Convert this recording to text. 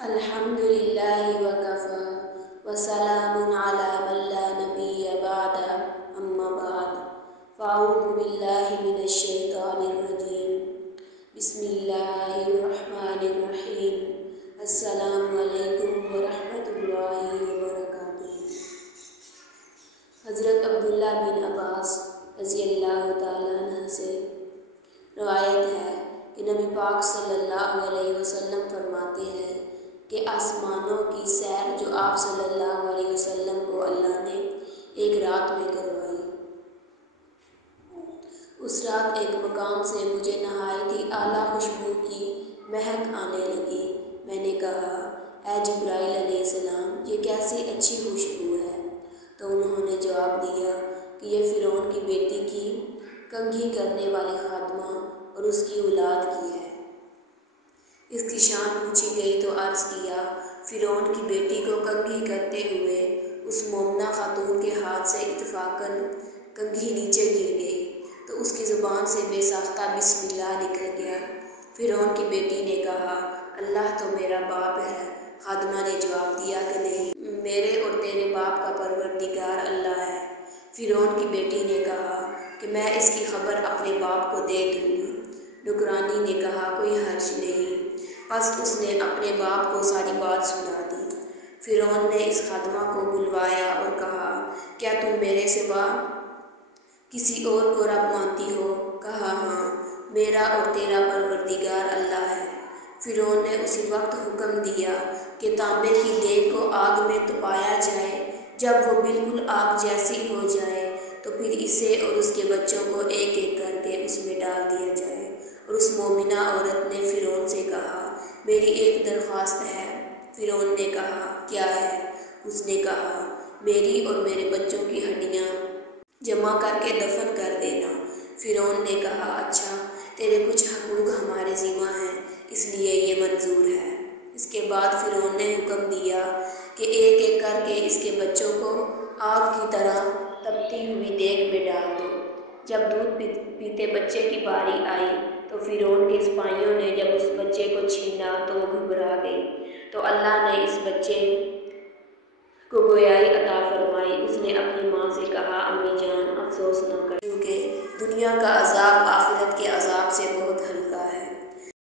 الحمدللہ وکفی وسلام علی من لا نبی بعد اما بعد فاعوذ باللہ من الشیطان الرجیم بسم اللہ الرحمن الرحیم السلام علیکم ورحمۃ اللہ وبرکاتہ۔ حضرت عبداللہ بن عباس رضی اللہ تعالیٰ عنہ سے روایت ہے کہ نبی پاک صلی اللہ علیہ وسلم فرماتے ہیں کہ آسمانوں کی سیر جو آپ صلی اللہ علیہ وسلم کو اللہ نے ایک رات میں کروائی، اس رات ایک مقام سے مجھے نہایت ہی اعلیٰ خوشبو کی مہک آنے لگی۔ میں نے کہا، اے جبرائیل علیہ السلام، یہ کیسی اچھی خوشبو ہے؟ تو انہوں نے جواب دیا کہ یہ فرعون کی بیٹی کی کنگھی کرنے والی خادمہ اور اس کی اولاد کی ہے۔ اس کی شان پوچھی گئی تو عرض کیا، فرعون کی بیٹی کو کنگھی کرتے ہوئے اس مومنہ خاتون کے ہاتھ سے اتفاقاً کنگھی نیچے گر گئی تو اس کی زبان سے بے ساختہ بسم اللہ نکل گیا۔ فرعون کی بیٹی نے کہا، اللہ تو میرا باپ ہے۔ خادمہ نے جواب دیا کہ نہیں، میرے اور تیرے باپ کا پروردگار اللہ ہے۔ فرعون کی بیٹی نے کہا کہ میں اس کی خبر اپنے باپ کو دے دوں گی۔ نوکرانی نے کہا، کوئی حرج نہیں۔ پس اس نے اپنے باپ کو ساری بات سنا دی۔ فرعون نے اس خادمہ کو بلوایا اور کہا، کیا تم میرے سوا کسی اور کو رب مانتی ہو؟ کہا، ہاں، میرا اور تیرا پروردگار اللہ ہے۔ فرعون نے اسی وقت حکم دیا کہ تانبے کی دیگ کو آگ میں تپایا جائے۔ جب وہ بالکل آگ جیسی ہو جائے تو پھر اسے اور اس کے بچوں کو ایک ایک کر کے اس میں ڈال دیا جائے۔ اور اس مومنہ عورت نے فرعون سے کہا، میری ایک درخواست ہے۔ فرعون نے کہا، کیا ہے؟ اس نے کہا، میری اور میرے بچوں کی ہڈیاں جمع کر کے دفن کر دینا۔ فرعون نے کہا، اچھا، تیرے کچھ حقوق ہمارے ذمہ ہیں، اس لیے یہ منظور ہے۔ اس کے بعد فرعون نے حکم دیا کہ ایک ایک کر کے اس کے بچوں کو آگ کی طرح تپتی ہوئی دیگ میں ڈال دو۔ جب دودھ پیتے بچے کی باری آئی تو فرعون کے سپاہیوں نے جب اس بچے کو چھینا تو وہ گھبرا گئی، تو اللہ نے اس بچے کو گویائی عطا فرمائی۔ اس نے اپنی ماں سے کہا، امی جان، افسوس نہ کر، کیونکہ دنیا کا عذاب آخرت کے عذاب سے بہت ہلکا